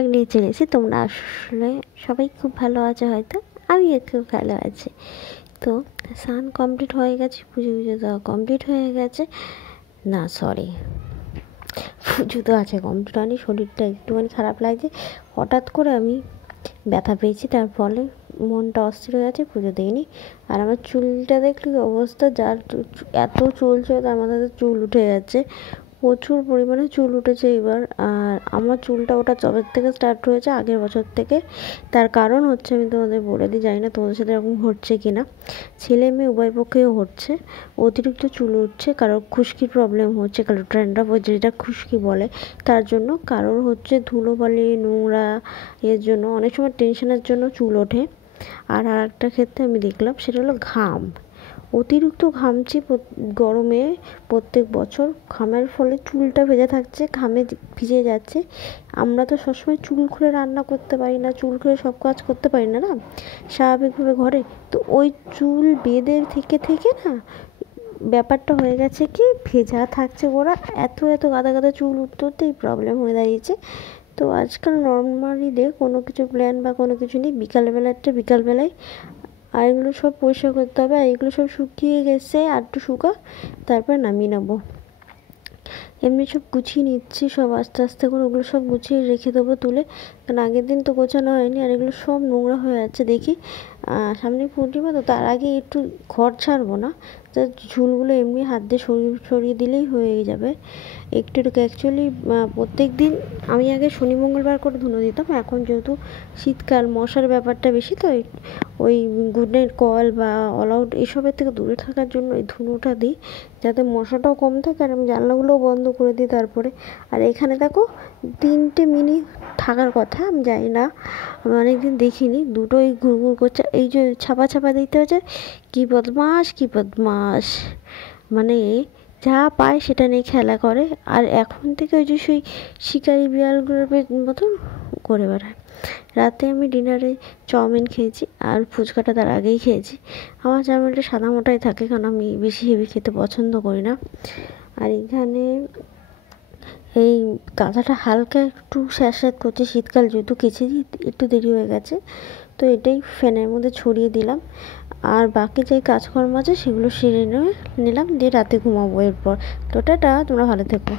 Blog নিয়ে চলে এসেছি। তোমরা আসলে সবাই খুব ভালো আছো, হয়তো আমিও খুব ভালো আছি। তো স্নান কমপ্লিট হয়ে গেছে, পুজো দেওয়া কমপ্লিট হয়ে গেছে। না সরি, পুজো তো আছে কমপ্লিট হয়নি, শরীরটা একটুখানি খারাপ লাগছে। হঠাৎ করে আমি ব্যথা পেয়েছি, তার ফলে মনটা অস্থির হয়ে গেছে, পুজো দিইনি। আর আমার চুলটা দেখলি অবস্থা, যার এত চুলছে তার মাথাতে চুল উঠে যাচ্ছে, প্রচুর পরিমাণে চুল উঠেছে এবার। আর আমার চুলটা ওটা যবে থেকে স্টার্ট হয়েছে, আগের বছর থেকে। তার কারণ হচ্ছে, আমি তোমাদের বলে দিই, জানি না তোমাদের সাথে এরকম হচ্ছে কি না, ছেলে মেয়ে উভয় পক্ষেও হচ্ছে। অতিরিক্ত চুল উঠছে, কারোর খুশকির প্রবলেম হচ্ছে, কারোর ট্রেন্ডাপ হচ্ছে, যেটা খুশকি বলে, তার জন্য। কারোর হচ্ছে ধুলোবালি নোংরা, এর জন্য অনেক সময় টেনশনের জন্য চুল ওঠে। আর আরেকটা ক্ষেত্রে আমি দেখলাম, সেটা হলো ঘাম। অতিরিক্ত ঘামছি গরমে, প্রত্যেক বছর ঘামের ফলে চুলটা ভেজে থাকছে, ঘামে ভিজে যাচ্ছে। আমরা তো সবসময় চুল খুলে রান্না করতে পারি না, চুল খুলে সব কাজ করতে পারি না, না স্বাভাবিকভাবে ঘরে। তো ওই চুল বেঁধে থেকে থেকে না, ব্যাপারটা হয়ে গেছে কি, ভেজা থাকছে ওরা, এত এত গাদা গাদা চুল উঠতে উঠতেই প্রবলেম হয়ে দাঁড়িয়েছে। তো আজকাল নর্মালি কোনো কিছু প্ল্যান বা কোনো কিছু নেই, বিকালবেলায় আর এগুলো সব পরিষ্কার করতে হবে। আর এগুলো সব শুকিয়ে গেছে, আর একটু শুকা, তারপর নামিয়ে নেবো। এমনি সব গুছিয়ে নিচ্ছি, সব আস্তে আস্তে করে ওগুলো সব গুছিয়ে রেখে দেবো তুলে, কারণ আগের দিন তো গোছানো হয়নি। আর এগুলো সব নোংরা হয়ে যাচ্ছে দেখি। সামনে পূর্ণিমা তো, তার আগে একটু ঘর ছাড়বো না, তা ঝুলগুলো এমনি হাত দিয়ে সরিয়ে দিলেই হয়ে যাবে। একটু অ্যাকচুয়ালি প্রত্যেক দিন আমি আগে শনি মঙ্গলবার করে ধুনো দিতাম, এখন যেহেতু শীতকাল, মশার ব্যাপারটা বেশি, তো ওই গুড নাইট কল বা অল আউট এসবের থেকে দূরে থাকার জন্য এই ধুনোটা দিই, যাতে মশাটাও কম থাকে। আর আমি জানলাগুলোও বন্ধ করে দিই তারপরে। আর এখানে দেখো 3টে মিনি থাকার কথা, আমি জানি না, আমি অনেকদিন দেখিনি, দুটোই ঘুরঘুর করছে। এই যে ছাপা ছাপা দিতে হচ্ছে, কী বদমাস, মানে যা পায় সেটা নিয়ে খেলা করে। আর এখন থেকে ওই যে সেই শিকারি বিড়ালগুলোর মতন করে বেড়ায়। রাতে আমি ডিনারে চাউমিন খেয়েছি, আর ফুচকাটা তার আগেই খেয়েছি। আমার চাউমিনটা সাদা মোটাই থাকে, কারণ আমি বেশি হেভি খেতে পছন্দ করি না। আর এখানে এই কাঁথাটা হালকা একটু স্যাঁতস্যাঁত করছে, শীতকাল যেহেতু, কেচে দিই একটু দেরি হয়ে গেছে, তো এটাই ফ্যানের মধ্যে ছড়িয়ে দিলাম। আর বাকি যে কাজকর্ম আছে সেগুলো সেরে নিলাম, দিয়ে রাতে ঘুমাবো এরপর। তো টাটা, তোমরা ভালো থেকো।